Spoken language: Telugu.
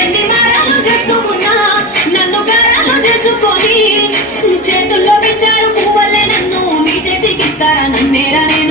ఎన్ని మారాలు చేస్తూ ఉన్నా నన్ను గారాలు చేసుకొని చేతుల్లో విచారు పువ్వలే నన్ను మీ చేతికిస్తారా నన్నేరా నేను